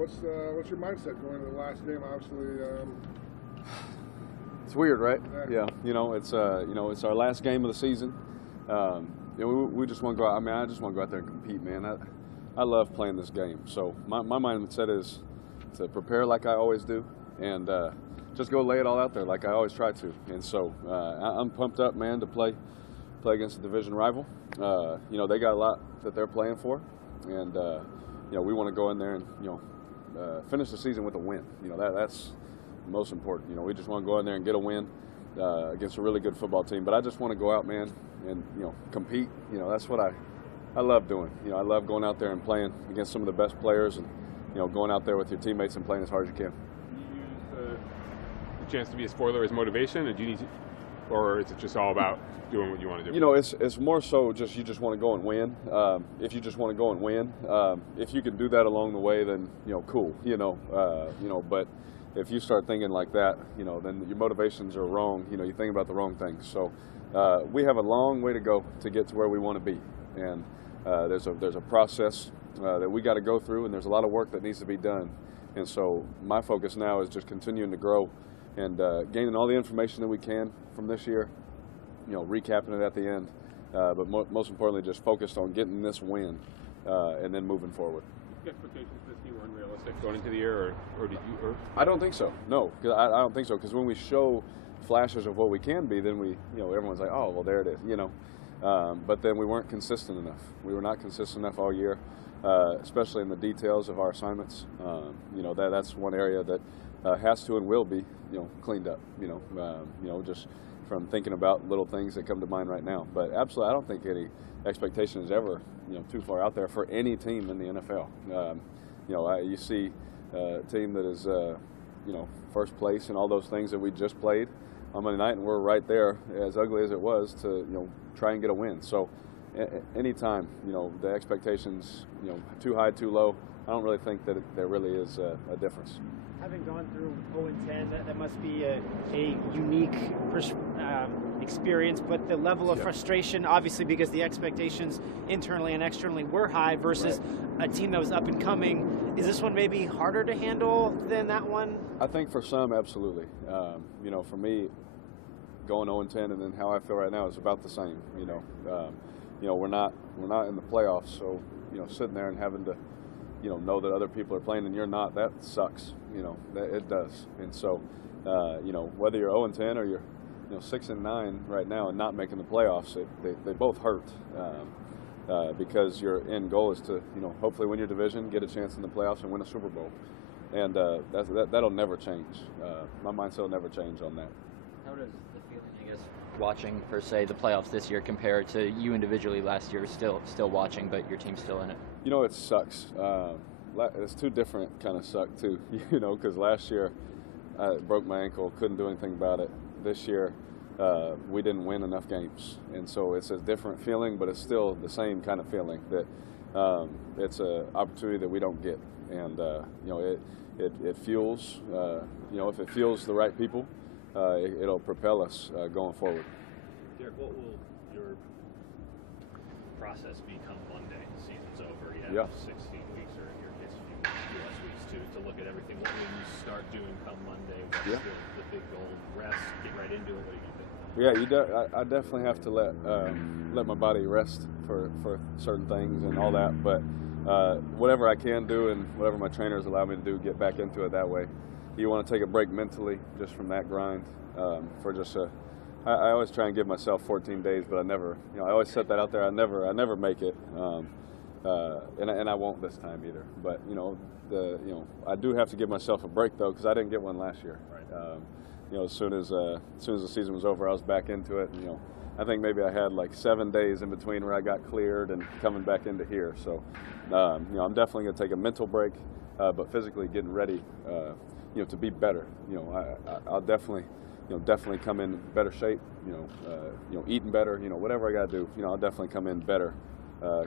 What's your mindset going into the last game? Obviously, it's weird, right? Yeah. It's our last game of the season. We just want to go out. I mean, I just want to go out there and compete, man. I love playing this game. So my mindset is to prepare like I always do, and just go lay it all out there like I always try to. And so I'm pumped up, man, to play against a division rival. They got a lot that they're playing for, and we want to go in there and finish the season with a win. That's most important. We just want to go in there and get a win against a really good football team. But I just want to go out, man, and compete. That's what I love doing. I love going out there and playing against some of the best players, and going out there with your teammates and playing as hard as you can. Do you use the chance to be a spoiler as motivation, or or is it just all about doing what you want to do? It's more so just you just want to go and win. If you just want to go and win, if you can do that along the way, then cool. But if you start thinking like that, then your motivations are wrong. You think about the wrong things. So we have a long way to go to get to where we want to be, and there's a process that we got to go through, and there's a lot of work that needs to be done. And so my focus now is just continuing to grow and gaining all the information that we can from this year, recapping it at the end, but most importantly, just focused on getting this win and then moving forward. Expectations this year were unrealistic going into the year, or did you? Or? I don't think so. No, I don't think so. Because when we show flashes of what we can be, then everyone's like, oh, well, there it is. But then we weren't consistent enough. We were not consistent enough all year, especially in the details of our assignments. That's one area that has to and will be cleaned up. Just from thinking about little things that come to mind right now. But absolutely, I don't think any expectation is ever too far out there for any team in the NFL. You see a team that is first place and all those things that we just played on Monday night, and we're right there, as ugly as it was, to try and get a win. So anytime the expectations too high, too low, I don't really think that there really is a difference. Having gone through 0-10, that must be a unique experience, but the level of frustration, obviously because the expectations internally and externally were high versus a team that was up and coming, is this one maybe harder to handle than that one? I think for some, absolutely. For me, going 0-10 and then how I feel right now is about the same. We're not in the playoffs, so sitting there and having to know that other people are playing and you're not, that sucks. That it does. And so, whether you're 0-10 or you're 6-9 right now and not making the playoffs, they both hurt. Because your end goal is to hopefully win your division, get a chance in the playoffs, and win a Super Bowl. And that'll never change. My mindset will never change on that. How does the feeling, I guess, watching per se the playoffs this year compare to you individually last year, still watching, but your team's still in it? It sucks. It's two different kind of suck too. Because last year I broke my ankle, couldn't do anything about it. This year we didn't win enough games, and so it's a different feeling, but it's still the same kind of feeling that it's an opportunity that we don't get, and it fuels. If it fuels the right people, it'll propel us going forward. Derek, what will your process be come Monday? The season's over. You have 16 weeks, or in your case, a few less weeks to look at everything. What will you start doing come Monday? What's the big goal? Rest, get right into it. What do you think? Yeah, I definitely have to let my body rest for certain things and all that. But whatever I can do and whatever my trainers allow me to do, get back into it that way. You want to take a break mentally just from that grind. I always try and give myself 14 days, but I never. I always set that out there. I never make it, and I won't this time either. But I do have to give myself a break though, because I didn't get one last year. Right. As soon as the season was over, I was back into it. And, I think maybe I had like 7 days in between where I got cleared and coming back into here. So, I'm definitely going to take a mental break, but physically getting ready, to be better. I'll definitely come in better shape. Eating better. Whatever I got to do. I'll definitely come in better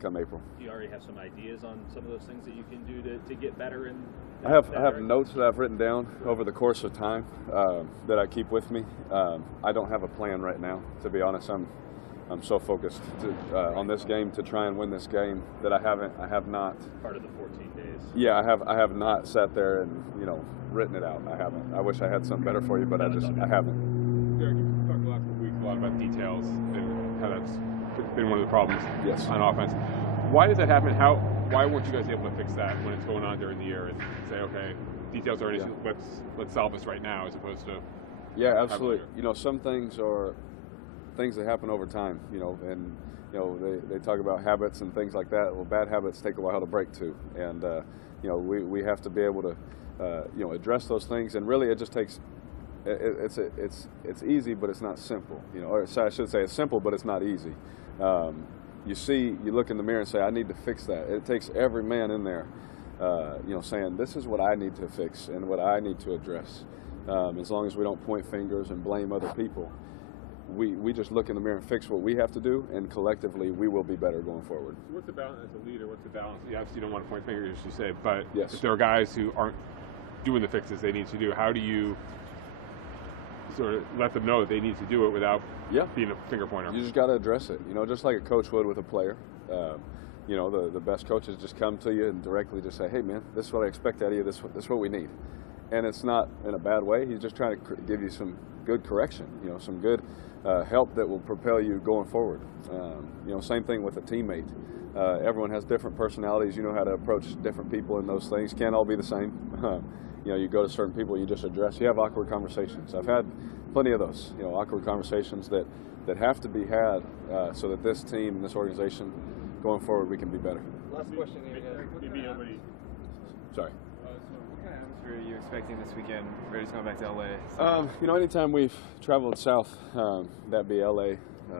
come April. Do you already have some ideas on some of those things that you can do to get better? I have notes that I've written down over the course of time that I keep with me. I don't have a plan right now, to be honest. I'm I'm so focused on this game to try and win this game that I have not. Part of the 14 days. Yeah, I have not sat there and written it out. I haven't. I wish I had something better for you, but I haven't. Derek, you've talked the last couple weeks a lot about details and how that's been one of the problems on offense. Why does that happen? Why weren't you guys able to fix that when it's going on during the year and say, okay, details are an issue, let's solve this right now, as opposed to absolutely. Some things are things that happen over time, and they talk about habits and things like that. Well, bad habits take a while to break too, and we have to be able to address those things. And really, it just takes. It's easy, but it's not simple. Or I should say, it's simple, but it's not easy. You look in the mirror and say, I need to fix that. It takes every man in there, saying, this is what I need to fix and what I need to address. As long as we don't point fingers and blame other people, we just look in the mirror and fix what we have to do, and collectively we will be better going forward. So what's the balance as a leader? What's the balance? You obviously don't want to point fingers, as you say, but yes. If there are guys who aren't doing the fixes they need to do, how do you sort of let them know that they need to do it without being a finger pointer? You just got to address it, just like a coach would with a player. The best coaches just come to you and directly just say, hey, man, this is what I expect out of you. This is what we need. And it's not in a bad way. He's just trying to give you some good correction, some good help that will propel you going forward. Same thing with a teammate. Everyone has different personalities. You know how to approach different people, and those things can't all be the same. You go to certain people, you just address. You have awkward conversations. I've had plenty of those, awkward conversations that have to be had so that this team and this organization going forward, we can be better. Last question here, guys. Sorry. What kind of atmosphere are you expecting this weekend? Raiders going back to LA. Anytime we've traveled south, that be LA,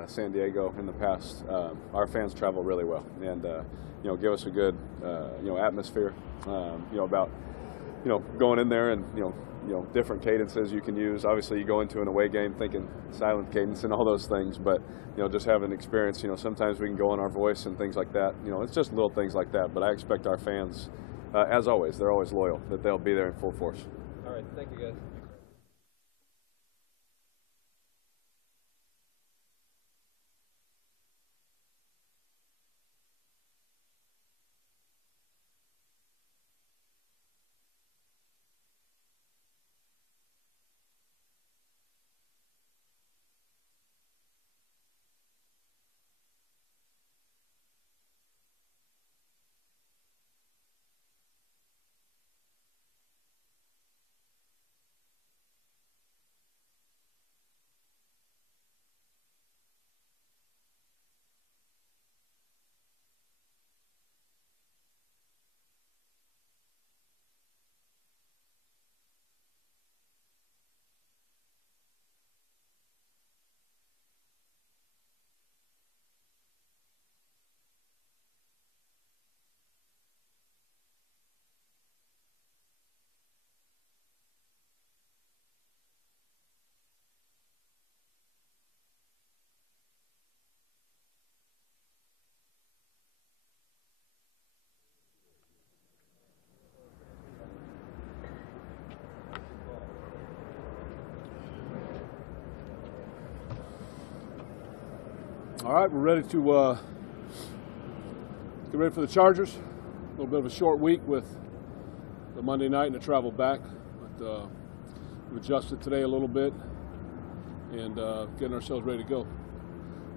San Diego in the past, our fans travel really well and give us a good atmosphere. About going in there and different cadences you can use. Obviously, you go into an away game thinking silent cadence and all those things, but just having experience. Sometimes we can go on our voice and things like that. It's just little things like that. But I expect our fans, as always, they're always loyal, that they'll be there in full force. All right, thank you guys. All right, we're ready to get ready for the Chargers. A little bit of a short week with the Monday night and the travel back, but we've adjusted today a little bit and getting ourselves ready to go.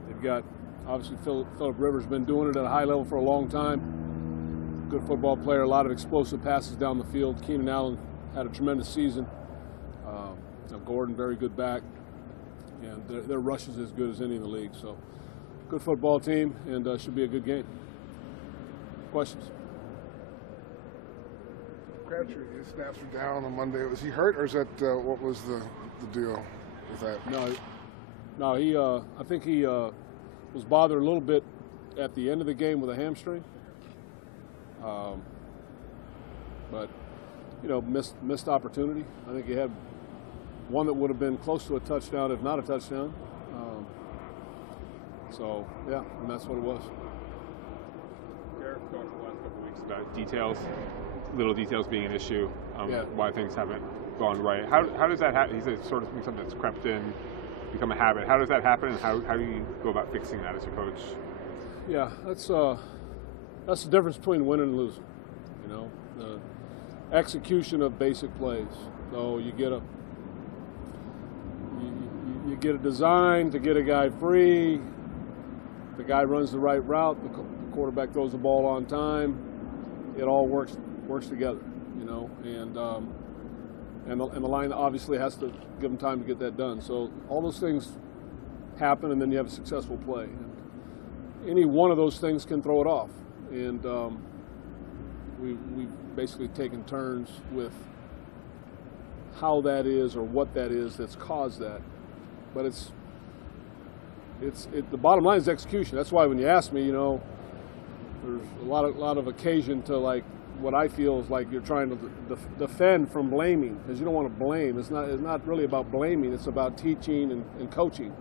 They've got, obviously, Phillip Rivers been doing it at a high level for a long time. Good football player, a lot of explosive passes down the field. Keenan Allen had a tremendous season. Gordon, very good back, and their rush is as good as any in the league. So, good football team, and should be a good game. Questions? Crabtree, his snaps were down on Monday. Was he hurt, or is that what was the deal with that? No. He I think he was bothered a little bit at the end of the game with a hamstring. But missed opportunity. I think he had one that would have been close to a touchdown, if not a touchdown. So, yeah, and that's what it was. Carr talked the last couple of weeks about details, little details being an issue, why things haven't gone right. How does that happen? He said it's sort of something that's crept in become a habit. How does that happen, and how do you go about fixing that as a coach? Yeah, that's the difference between winning and losing. You know, the execution of basic plays. So you get a design to get a guy free. The guy runs the right route. The quarterback throws the ball on time. It all works together. You know, and the line obviously has to give them time to get that done. So all those things happen, and then you have a successful play. And any one of those things can throw it off. And we've basically taken turns with how that is or what that is that's caused that. But the bottom line is execution. That's why when you ask me, you know, there's a lot of occasion to, like, what I feel is like you're trying to defend from blaming, because you don't want to blame. It's not really about blaming. It's about teaching and coaching.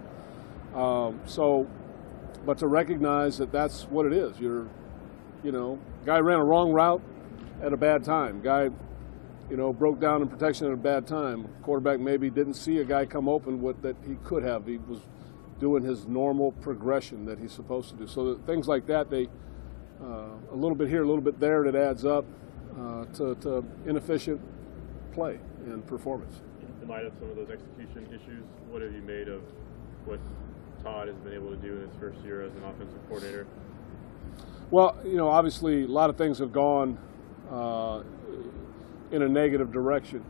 But to recognize that that's what it is. Guy ran a wrong route at a bad time. Guy, broke down in protection at a bad time. Quarterback maybe didn't see a guy come open that he could have. He was doing his normal progression that he's supposed to do. So things like that, they a little bit here, a little bit there, that adds up to inefficient play and performance. In light of some of those execution issues, what have you made of what Todd has been able to do in his first year as an offensive coordinator? Well, obviously a lot of things have gone in a negative direction.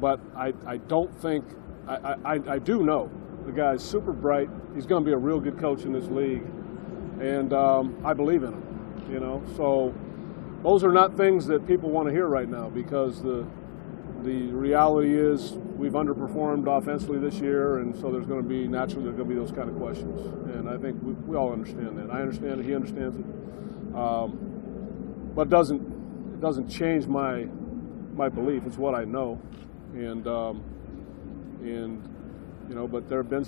But I don't think, I do know the guy's super bright. He's going to be a real good coach in this league. And I believe in him, So those are not things that people want to hear right now, because the reality is we've underperformed offensively this year, and so there's going to be those kind of questions. And I think we all understand that. I understand it. He understands it. But it doesn't change my belief. It's what I know. And but there have been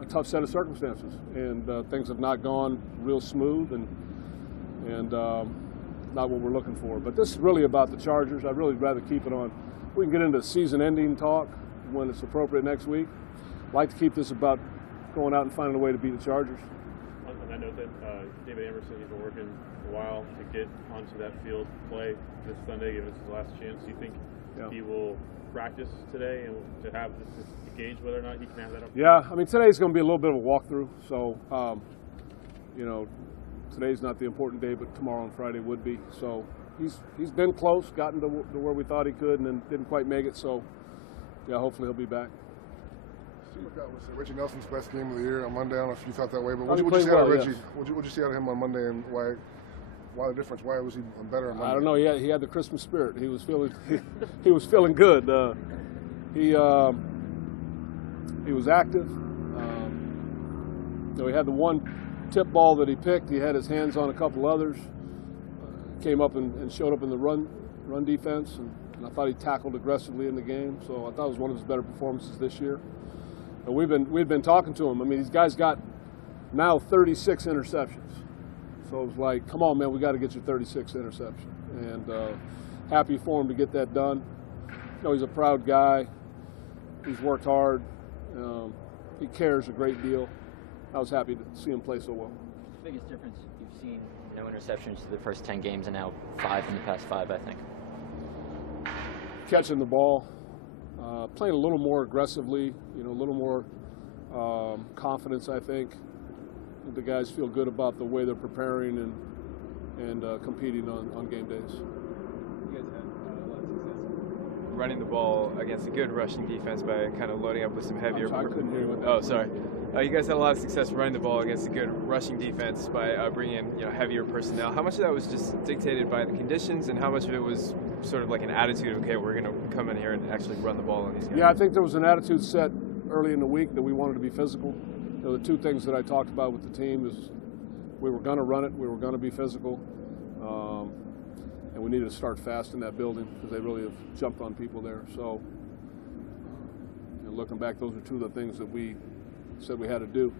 a tough set of circumstances, and things have not gone real smooth, and not what we're looking for. But this is really about the Chargers. I'd really rather keep it on. We can get into season-ending talk when it's appropriate next week. I'd like to keep this about going out and finding a way to beat the Chargers. On that note, then, David Amerson, he's been working a while to get onto that field to play this Sunday, given it's his last chance. Do you think he will practice today and to have this to gauge whether or not he can have that opportunity? Yeah, I mean, today's going to be a little bit of a walkthrough. So, today's not the important day, but tomorrow and Friday would be. So he's been close, gotten to where we thought he could, and then didn't quite make it. So, yeah, hopefully he'll be back. Reggie Nelson's best game of the year on Monday. I don't know if you thought that way, but what did you see out of Reggie? Yes. What did you see out of him on Monday, and why the difference? Why was he better on Monday? I don't know. He had the Christmas spirit. He was feeling he was feeling good. He was active. He had the one tip ball that he picked. He had his hands on a couple others. Came up and showed up in the run defense, and I thought he tackled aggressively in the game. So I thought it was one of his better performances this year. And we've been talking to him. I mean, these guys got now 36 interceptions. So it was like, come on, man, we got to get your 36th interception. And happy for him to get that done. He's a proud guy. He's worked hard. He cares a great deal. I was happy to see him play so well. What's the biggest difference you've seen? No interceptions to the first 10 games, and now 5 in the past 5, I think. Catching the ball, playing a little more aggressively, a little more confidence, I think. The guys feel good about the way they're preparing and competing on game days. You guys had a lot of success running the ball against a good rushing defense by kind of loading up with some heavier. I couldn't hear you. Oh, sorry. You guys had a lot of success running the ball against a good rushing defense by bringing in heavier personnel. How much of that was just dictated by the conditions, and how much of it was sort of like an attitude of, okay, we're going to come in here and actually run the ball on these guys? Yeah, I think there was an attitude set early in the week that we wanted to be physical. The two things that I talked about with the team is we were going to run it, we were going to be physical, and we needed to start fast in that building because they really have jumped on people there. So, looking back, those are two of the things that we said we had to do.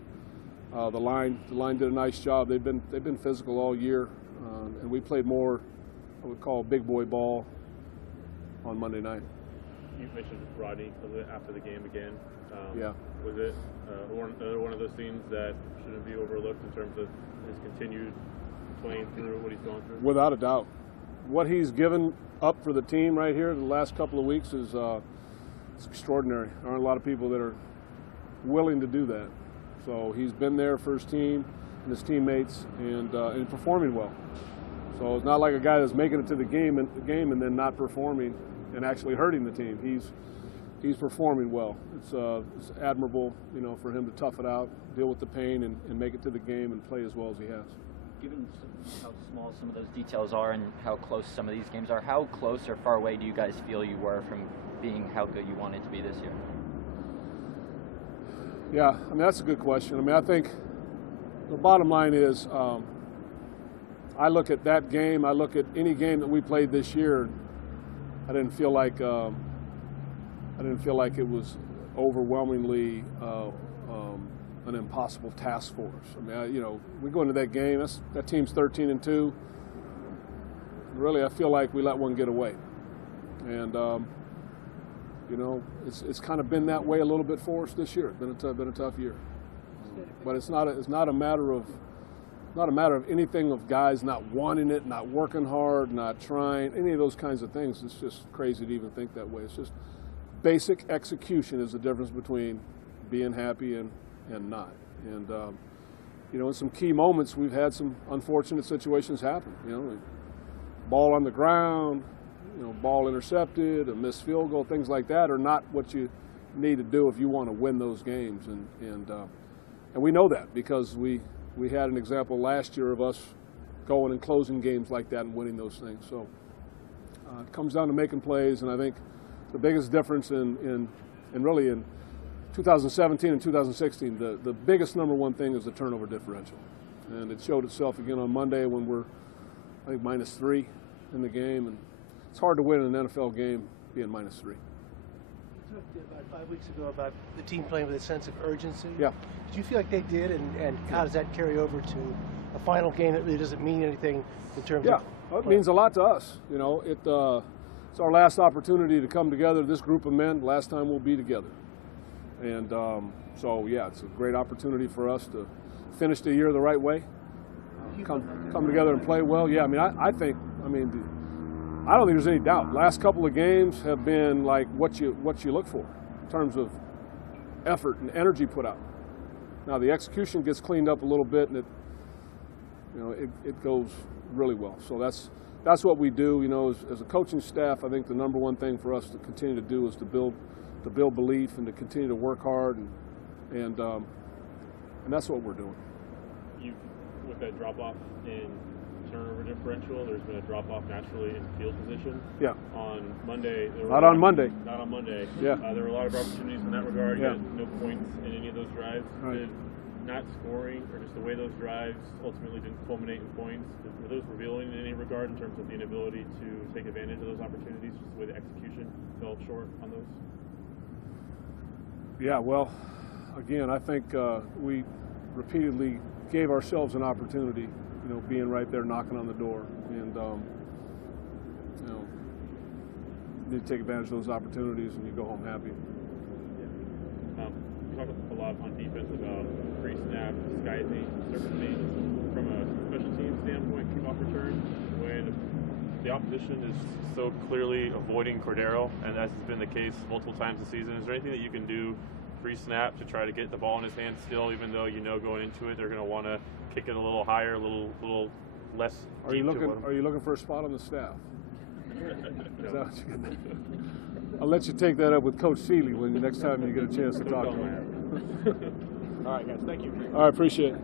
The line did a nice job. They've been physical all year, and we played more, I would call, big boy ball on Monday night. you mentioned Rodney after the game again. Yeah. Was it another one of those scenes that shouldn't be overlooked in terms of his continued playing through what he's going through? Without a doubt. What he's given up for the team right here the last couple of weeks is it's extraordinary. There aren't a lot of people that are willing to do that. So he's been there for his team and his teammates and performing well. So it's not like a guy that's making it to the game and then not performing and actually hurting the team. He's performing well. It's admirable, for him to tough it out, deal with the pain, and make it to the game and play as well as he has. Given how small some of those details are and how close some of these games are, how close or far away do you guys feel you were from being how good you wanted to be this year? Yeah, that's a good question. I think the bottom line is I look at that game, I look at any game that we played this year, I didn't feel like it was overwhelmingly an impossible task for us. We go into that game. That team's 13-2. Really, I feel like we let one get away, and it's kind of been that way a little bit for us this year. It's been a tough year, but it's not a matter of anything of guys not wanting it, not working hard, not trying, any of those kinds of things. It's just crazy to even think that way. It's just basic execution is the difference between being happy and not. And in some key moments, we've had some unfortunate situations happen. Ball on the ground, ball intercepted, a missed field goal, things like that are not what you need to do if you want to win those games. And we know that because we had an example last year of us going and closing games like that and winning those things. So it comes down to making plays, and I think the biggest difference in 2017 and 2016, the biggest number one thing is the turnover differential. And it showed itself again on Monday when we're, I think, -3 in the game. And it's hard to win an NFL game being -3. You talked about 5 weeks ago about the team playing with a sense of urgency. Yeah. Did you feel like they did, and how does that carry over to a final game that really doesn't mean anything in terms of well, it means a lot to us. It's our last opportunity to come together, this group of men, last time we'll be together. And it's a great opportunity for us to finish the year the right way, come together and play well. Yeah, I don't think there's any doubt. Last couple of games have been like what you look for in terms of effort and energy put out. Now the execution gets cleaned up a little bit, and it goes really well. So that's what we do. As a coaching staff, I think the number one thing for us to continue to do is to build belief and to continue to work hard, and that's what we're doing. With that drop off in turnover differential, there's been a drop off naturally in field position. Yeah. On Monday. Not on Monday. Yeah. There were a lot of opportunities in that regard. Yeah. You had no points in any of those drives. Right. Did not scoring or just the way those drives ultimately didn't culminate in points, were those revealing in any regard in terms of the inability to take advantage of those opportunities, just the way the execution fell short on those? Yeah, well, again, I think we repeatedly gave ourselves an opportunity, being right there knocking on the door, and you need to take advantage of those opportunities, and you go home happy. We talk a lot on defense about pre-snap disguising certain things from a special team standpoint, kickoff return, when the opposition is so clearly avoiding Cordero, and as has been the case multiple times this season. Is there anything that you can do pre-snap to try to get the ball in his hand still, even though going into it they're going to want to kick it a little higher, a little less? Are you looking for a spot on the staff? Is that what I'll let you take that up with Coach Seeley when the next time you get a chance to talk to him. All right, guys. Thank you. All right, appreciate it.